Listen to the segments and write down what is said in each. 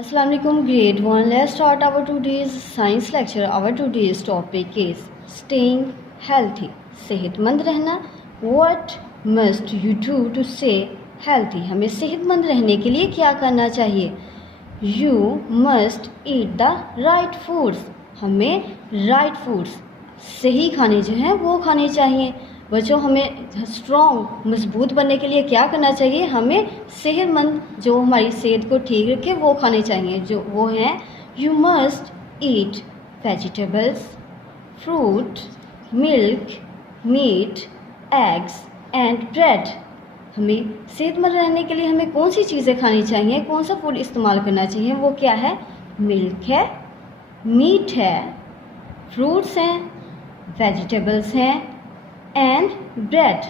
Assalamu alaikum grade 1. Let's start our today's science lecture. Our today's topic is staying healthy. सेहतमंद रहना. What must you do to stay healthy? हमें सेहतमंद रहने के लिए क्या करना चाहिए? You must eat the right foods. हमें right foods सही खाने जो हैं वो खाने चाहिए. बच्चों हमें स्ट्रॉन्ग मजबूत बनने के लिए क्या करना चाहिए? हमें सेहतमंद जो हमारी सेहत को ठीक रखे वो खाने चाहिए. जो वो हैं you must eat vegetables, fruit, milk, meat, eggs and bread. हमें सेहतमंद रहने के लिए हमें कौन सी चीज़ें खानी चाहिए, कौन सा फूड इस्तेमाल करना चाहिए? वो क्या है? मिल्क है, मीट है, फ्रूट्स हैं, वेजिटेबल्स हैं एंड ब्रेड.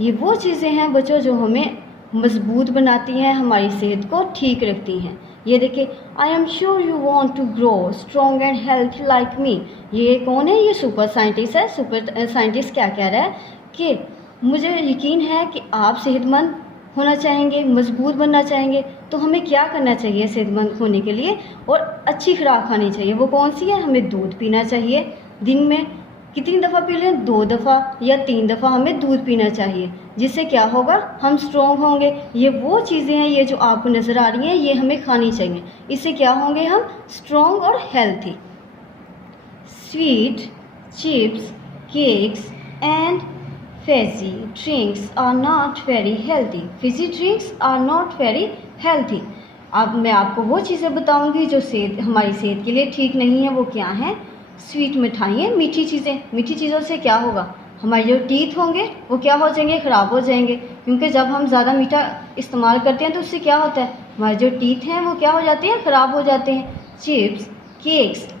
ये वो चीज़ें हैं बच्चों जो हमें मजबूत बनाती हैं, हमारी सेहत को ठीक रखती हैं. ये देखिए, I am sure you want to grow strong and healthy like me. ये कौन है? ये सुपर साइंटिस्ट है. सुपर साइंटिस्ट क्या कह रहा है कि मुझे यकीन है कि आप सेहतमंद होना चाहेंगे, मजबूत बनना चाहेंगे. तो हमें क्या करना चाहिए सेहतमंद होने के लिए? और अच्छी खुराक खानी चाहिए. वो कौन सी है? हमें दूध पीना चाहिए. दिन में कितनी दफ़ा पी लें? 2 दफ़ा या 3 दफ़ा हमें दूध पीना चाहिए. जिससे क्या होगा? हम स्ट्रॉन्ग होंगे. ये वो चीज़ें हैं ये जो आपको नज़र आ रही हैं, ये हमें खानी चाहिए. इससे क्या होंगे? हम स्ट्रॉन्ग और healthy. Sweet, chips, cakes and fizzy drinks are not very healthy. Fizzy drinks are not very healthy. अब मैं आपको वो चीज़ें बताऊंगी जो हमारी सेहत के लिए ठीक नहीं है. वो क्या हैं? स्वीट मिठाइयाँ, मीठी चीज़ें. मीठी चीज़ों से क्या होगा? हमारे जो टीथ होंगे वो क्या हो जाएंगे? ख़राब हो जाएंगे. क्योंकि जब हम ज़्यादा मीठा इस्तेमाल करते हैं तो उससे क्या होता है? हमारे जो टीथ हैं वो क्या हो जाते हैं? ख़राब हो जाते हैं. Chips, cakes.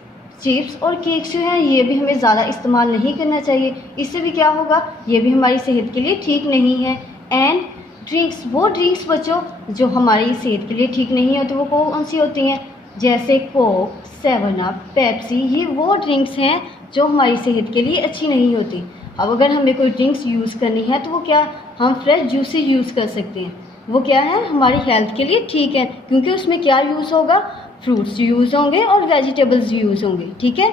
चिप्स और केक्स जो हैं ये भी हमें ज़्यादा इस्तेमाल नहीं करना चाहिए. इससे भी क्या होगा? ये भी हमारी सेहत के लिए ठीक नहीं है. एंड ड्रिंक्स, वो ड्रिंक्स बच्चों जो हमारी सेहत के लिए ठीक नहीं होती वो कौन सी होती हैं? जैसे कोक, 7 अप, पेप्सी. ये वो ड्रिंक्स हैं जो हमारी सेहत के लिए अच्छी नहीं होती. अब अगर हमें कोई ड्रिंक्स यूज़ करनी है तो वो क्या? हम फ्रेश जूसेस यूज़ कर सकते हैं. वो क्या है? हमारी हेल्थ के लिए ठीक है. क्योंकि उसमें क्या यूज़ होगा? फ्रूट्स यूज़ होंगे और वेजिटेबल्स यूज़ होंगे. ठीक है.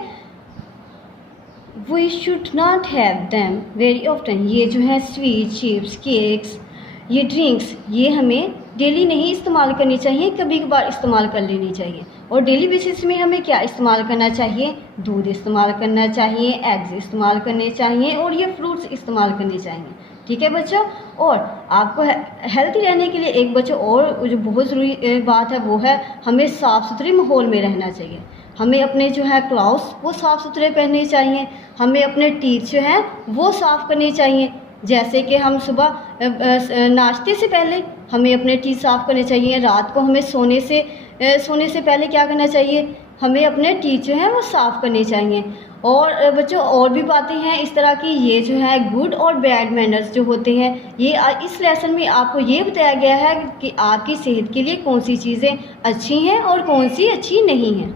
We should not have them very often. ये जो है स्वीट, चिप्स, केक्स, ये ड्रिंक्स ये हमें डेली नहीं इस्तेमाल करनी चाहिए, कभी कभार इस्तेमाल कर लेनी चाहिए. और डेली बेसिस में हमें क्या इस्तेमाल करना चाहिए? दूध इस्तेमाल करना चाहिए, एग्स इस्तेमाल करने चाहिए और ये फ्रूट्स इस्तेमाल करने चाहिए. ठीक है बच्चों. और आपको हेल्थी रहने के लिए एक बच्चों और जो बहुत ज़रूरी बात है वो है हमें साफ़ सुथरे माहौल में रहना चाहिए. हमें अपने जो है क्लॉथ्स वो साफ़ सुथरे पहनने चाहिए. हमें अपने टीथ जो हैं वो साफ़ करने चाहिए. जैसे कि हम सुबह नाश्ते से पहले हमें अपने टीथ साफ़ करने चाहिए. रात को हमें सोने से पहले क्या करना चाहिए? हमें अपने टीथ जो हैं वो साफ़ करने चाहिए. और बच्चों और भी बातें हैं इस तरह की. ये जो है गुड और बैड मैनर्स जो होते हैं ये इस लेसन में आपको ये बताया गया है कि आपकी सेहत के लिए कौन सी चीज़ें अच्छी हैं और कौन सी अच्छी नहीं हैं.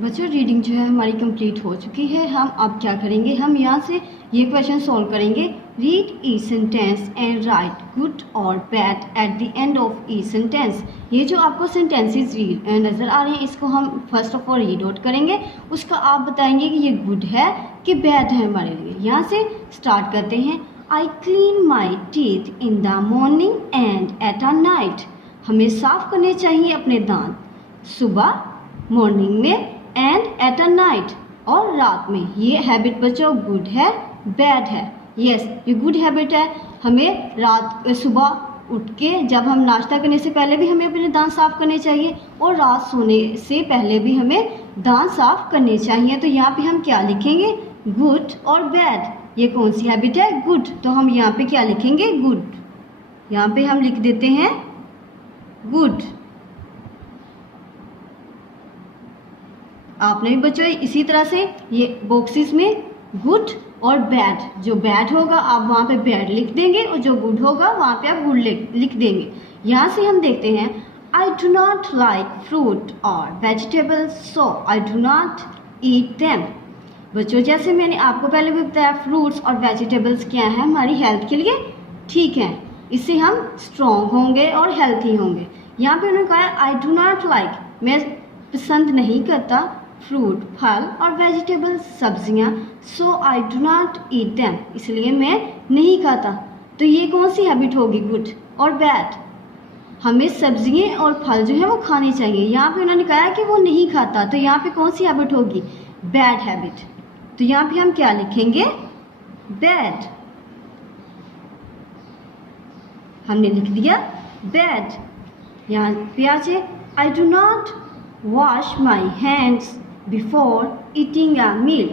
बच्चों रीडिंग जो है हमारी कंप्लीट हो चुकी है. हम अब क्या करेंगे? हम यहाँ से ये क्वेश्चन सॉल्व करेंगे. Read each sentence and write good और bad at the end of each sentence. ये जो आपको सेंटेंसेस नज़र आ रहे हैं इसको हम first of all read out करेंगे. उसका आप बताएंगे कि ये गुड है कि बैड है हमारे लिए. यहाँ से स्टार्ट करते हैं. I clean my teeth in the morning and at a night. हमें साफ़ करने चाहिए अपने दांत सुबह मॉर्निंग में एंड एट अ नाइट और रात में. ये हैबिट बच्चों गुड है बैड है? यस ये गुड हैबिट है. हमें रात सुबह उठ के जब हम नाश्ता करने से पहले भी हमें अपने दांत साफ़ करने चाहिए और रात सोने से पहले भी हमें दांत साफ़ करने चाहिए. तो यहाँ पे हम क्या लिखेंगे? गुड और बैड. ये कौन सी हैबिट है? गुड. तो हम यहाँ पे क्या लिखेंगे? गुड. यहाँ पे हम लिख देते हैं गुड. आपने भी बच्चों इसी तरह से ये बॉक्सेस में गुड और बैड, जो बैड होगा आप वहाँ पे बैड लिख देंगे और जो गुड होगा वहाँ पे आप गुड लिख देंगे. यहाँ से हम देखते हैं I do not like fruit और vegetables so I do not eat them. बच्चों जैसे मैंने आपको पहले भी बताया फ्रूट्स और वेजिटेबल्स क्या है हमारी हेल्थ के लिए ठीक है. इससे हम स्ट्रॉन्ग होंगे और हेल्थी होंगे. यहाँ पे उन्होंने कहा आई डू नॉट लाइक, मैं पसंद नहीं करता फ्रूट फल और वेजिटेबल्स सब्जियाँ, so I do not eat them, इसलिए मैं नहीं खाता। तो ये कौन सी हैबिट होगी, गुड और बैड? हमें सब्जियाँ और फल जो है वो खाने चाहिए। यहाँ पे उन्होंने कहा कि वो नहीं खाता, तो यहाँ पे कौन सी हैबिट होगी, बैड हैबिट। तो यहाँ पे हम क्या लिखेंगे, बैड। हमने लिख दिया बैड। यहाँ पे आज I do not wash my hands before eating a meal.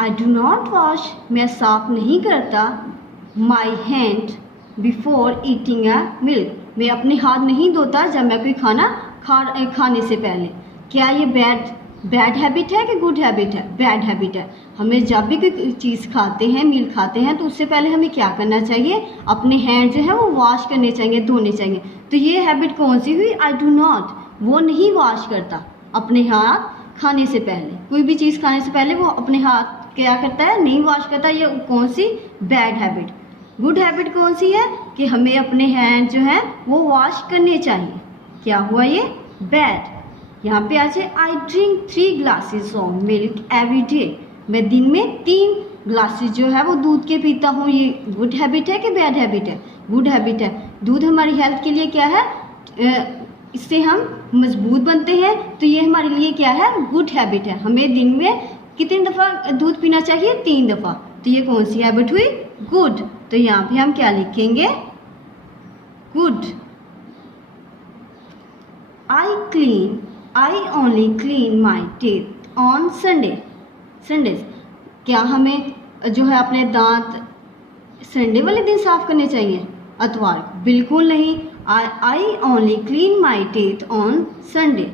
I do not wash, मैं साफ नहीं करता my hand before eating a meal, मैं अपने हाथ नहीं धोता जब मैं कोई खाना खाने से पहले। क्या ये बैड हैबिट है कि गुड हैबिट है? बैड हैबिट है। हमें जब भी कोई चीज़ खाते हैं, मील खाते हैं, तो उससे पहले हमें क्या करना चाहिए, अपने हैंड जो है वो वॉश करने चाहिए, धोने चाहिए। तो ये हैबिट कौन सी हुई, आई डू नॉट, वो नहीं वॉश करता अपने हाथ खाने से पहले, कोई भी चीज़ खाने से पहले वो अपने हाथ क्या करता है, नहीं वॉश करता। ये कौन सी बैड हैबिट। गुड हैबिट कौन सी है कि हमें अपने हैंड जो है वो वॉश करने चाहिए। क्या हुआ ये, बैड। यहाँ पे आ जाए I drink 3 glasses of milk every day, मैं दिन में 3 ग्लासेस जो है वो दूध के पीता हूँ। ये गुड हैबिट है कि बैड हैबिट है? गुड हैबिट है। दूध हमारी हेल्थ के लिए क्या है, इससे हम मजबूत बनते हैं, तो ये हमारे लिए क्या है, गुड हैबिट है। हमें दिन में कितनी दफ़ा दूध पीना चाहिए, 3 दफ़ा। तो ये कौन सी हैबिट हुई, गुड। तो यहाँ पे हम क्या लिखेंगे, good. I only clean my teeth on Sundays, क्या हमें जो है अपने दांत संडे वाले दिन साफ करने चाहिए, अतवार को? बिल्कुल नहीं। I only clean my teeth on Sunday,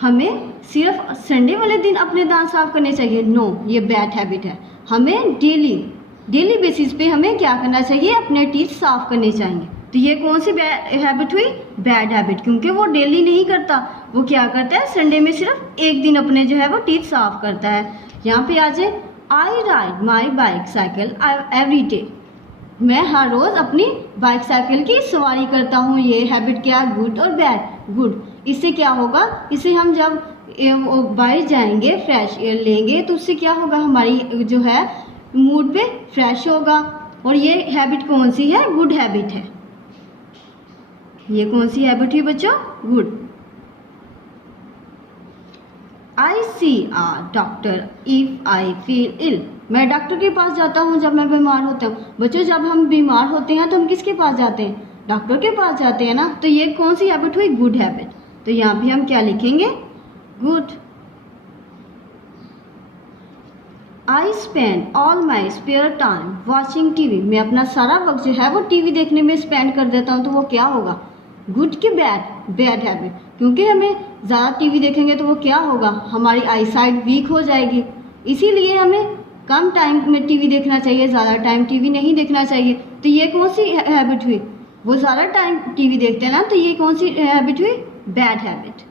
हमें सिर्फ संडे वाले दिन अपने दांत साफ करने चाहिए? नो, ये बैड हैबिट है। हमें डेली बेसिस पे हमें क्या करना चाहिए, अपने टीथ साफ करने चाहिए। तो ये कौन सी हैबिट हुई, बैड हैबिट, क्योंकि वो डेली नहीं करता, वो क्या करता है, संडे में सिर्फ एक दिन अपने जो है वो टीथ साफ करता है। यहाँ पे आ जाए I ride my bike cycle every day, मैं हर रोज़ अपनी बाइक साइकिल की सवारी करता हूँ। ये हैबिट क्या, गुड और बैड? गुड। इससे क्या होगा, इससे हम जब बाहर जाएंगे, फ्रेश एयर लेंगे, तो उससे क्या होगा, हमारी जो है मूड पे फ्रेश होगा। और ये हैबिट कौन सी है, गुड हैबिट है। ये कौन सी हैबिट हुई बच्चों, good. I see a doctor if I feel ill, मैं डॉक्टर के पास जाता हूँ जब मैं बीमार होता हूँ। बच्चों जब हम बीमार होते हैं तो हम किसके पास जाते हैं, डॉक्टर के पास जाते हैं ना। तो ये कौन सी हैबिट हुई, गुड हैबिट। तो यहाँ पे हम क्या लिखेंगे, good. I spend all my spare time watching TV, मैं अपना सारा वक्त जो है वो टीवी देखने में स्पेंड कर देता हूँ। तो वो क्या होगा, गुड कि बैड? बैड हैबिट, क्योंकि हमें ज़्यादा टीवी देखेंगे तो वो क्या होगा, हमारी आई साइट वीक हो जाएगी। इसीलिए हमें कम टाइम में टीवी देखना चाहिए, ज़्यादा टाइम टीवी नहीं देखना चाहिए। तो ये कौन सी हैबिट हुई, वो ज़्यादा टाइम टीवी देखते हैं ना, तो ये कौन सी हैबिट हुई, बैड हैबिट।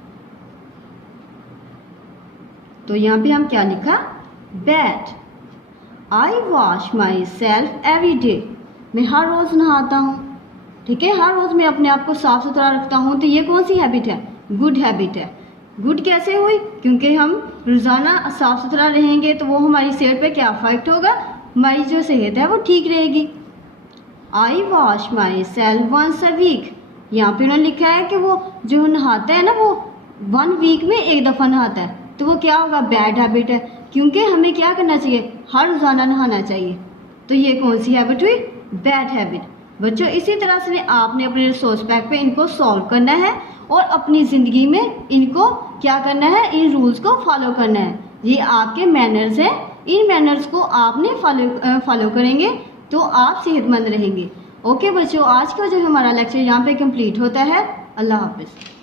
तो यहाँ पे हम क्या लिखा, bad. I wash my self every day, मैं हर रोज़ नहाता हूँ, ठीक है, हर रोज़ मैं अपने आप को साफ सुथरा रखता हूँ। तो ये कौन सी हैबिट है, गुड हैबिट है। गुड कैसे हुई, क्योंकि हम रोज़ाना साफ सुथरा रहेंगे तो वो हमारी सेहत पे क्या अफेक्ट होगा, हमारी जो सेहत है वो ठीक रहेगी। I wash myself once a week, यहाँ पे उन्होंने लिखा है कि वो जो नहाता है ना वो 1 वीक में 1 दफ़ा नहाता है। तो वो क्या होगा, बैड हैबिट है, क्योंकि हमें क्या करना चाहिए, हर रोज़ाना नहाना चाहिए। तो ये कौन सी हैबिट हुई, बैड हैबिट। बच्चों इसी तरह से आपने अपने रिसोर्स पैक पे इनको सॉल्व करना है और अपनी ज़िंदगी में इनको क्या करना है, इन रूल्स को फॉलो करना है। ये आपके मैनर्स हैं, इन मैनर्स को आपने फॉलो करेंगे तो आप सेहतमंद रहेंगे। ओके बच्चों, आज का जो हमारा लेक्चर यहाँ पे कंप्लीट होता है। अल्लाह हाफिज़।